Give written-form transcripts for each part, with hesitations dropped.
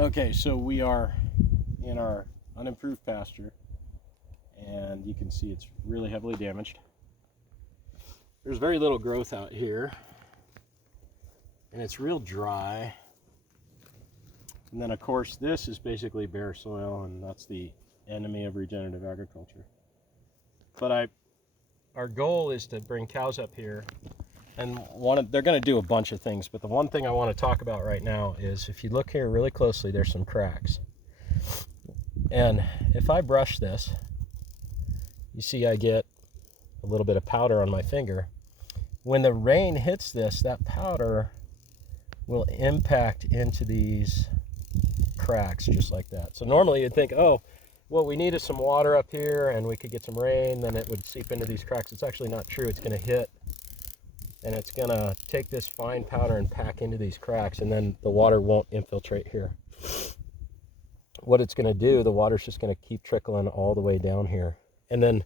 Okay, so we are in our unimproved pasture, and you can see it's really heavily damaged. There's very little growth out here, and it's real dry. And then of course this is basically bare soil, and that's the enemy of regenerative agriculture. But our goal is to bring cows up here, and they're going to do a bunch of things, but the one thing I want to talk about right now is, if you look here really closely, there's some cracks. And if I brush this, you see I get a little bit of powder on my finger. When the rain hits this, that powder will impact into these cracks just like that. So normally you'd think, oh, what we need is some water up here and we could get some rain, then it would seep into these cracks. It's actually not true. It's going to hit, and it's going to take this fine powder and pack into these cracks, and then the water won't infiltrate here. What it's going to do, the water's just going to keep trickling all the way down here. And then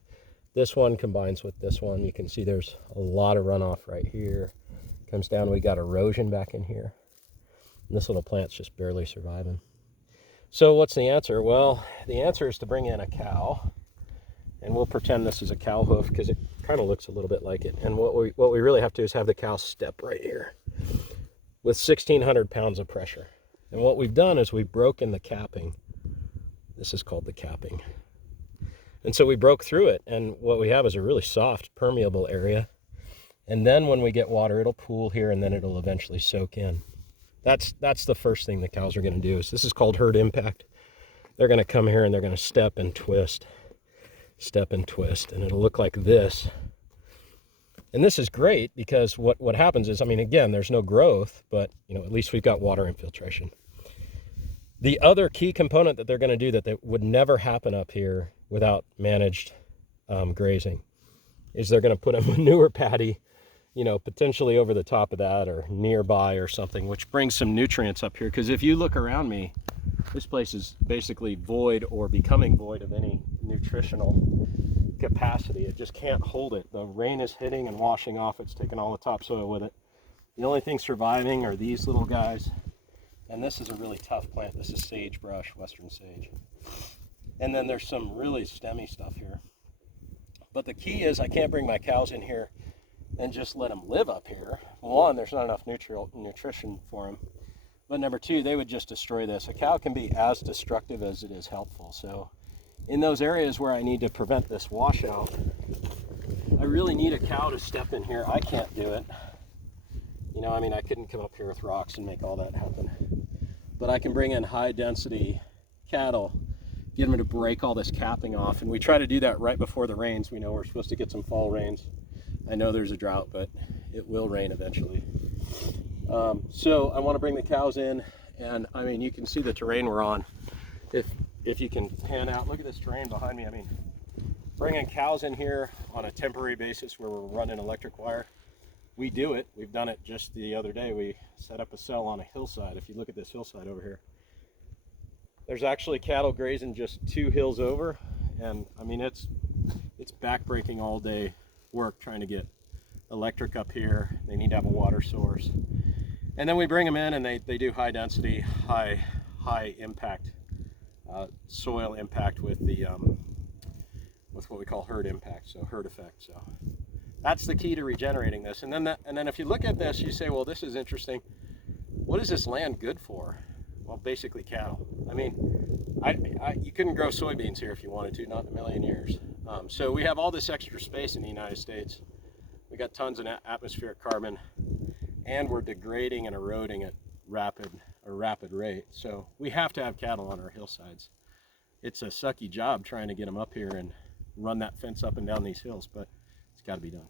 this one combines with this one. You can see there's a lot of runoff right here. Comes down, we got erosion back in here. And this little plant's just barely surviving. So what's the answer? Well, the answer is to bring in a cow. And we'll pretend this is a cow hoof because it kind of looks a little bit like it. And what we really have to do is have the cow step right here with 1,600 pounds of pressure. And what we've done is we've broken the capping. This is called the capping. And so we broke through it, and what we have is a really soft, permeable area. And then when we get water, it'll pool here, and then it'll eventually soak in. That's the first thing the cows are going to do. This is called herd impact. They're going to come here and they're going to step and twist, and it'll look like this. And this is great because what happens is, I mean, again, there's no growth, but at least we've got water infiltration. The other key component that they're going to do that would never happen up here without managed grazing is they're going to put a manure patty, potentially over the top of that or nearby or something, which brings some nutrients up here. Because if you look around me, this place is basically void or becoming void of any nutritional capacity. It just can't hold it. The rain is hitting and washing off. It's taking all the topsoil with it. The only thing surviving are these little guys. And this is a really tough plant. This is sagebrush, western sage. And then there's some really stemmy stuff here. But the key is I can't bring my cows in here and just let them live up here. One, there's not enough nutrition for them. But number two, they would just destroy this. A cow can be as destructive as it is helpful. So in those areas where I need to prevent this washout, I really need a cow to step in here. I can't do it. I couldn't come up here with rocks and make all that happen. But I can bring in high density cattle, get them to break all this capping off. And we try to do that right before the rains. We know we're supposed to get some fall rains. I know there's a drought, but it will rain eventually. So I want to bring the cows in, and you can see the terrain we're on. If you can pan out, look at this terrain behind me. Bringing cows in here on a temporary basis where we're running electric wire, we do it. We've done it just the other day. We set up a cell on a hillside. If you look at this hillside over here, there's actually cattle grazing just 2 hills over, and it's backbreaking all day work trying to get electric up here. They need to have a water source, and then we bring them in and they do high density, high impact soil impact with the with what we call herd impact, so herd effect. So that's the key to regenerating this. And then if you look at this, you say, well, this is interesting. What is this land good for? Well, basically cattle. You couldn't grow soybeans here if you wanted to, not in a million years. So we have all this extra space in the United States. We got tons of atmospheric carbon, and we're degrading and eroding at a rapid rate. So we have to have cattle on our hillsides. It's a sucky job trying to get them up here and run that fence up and down these hills, but it's got to be done.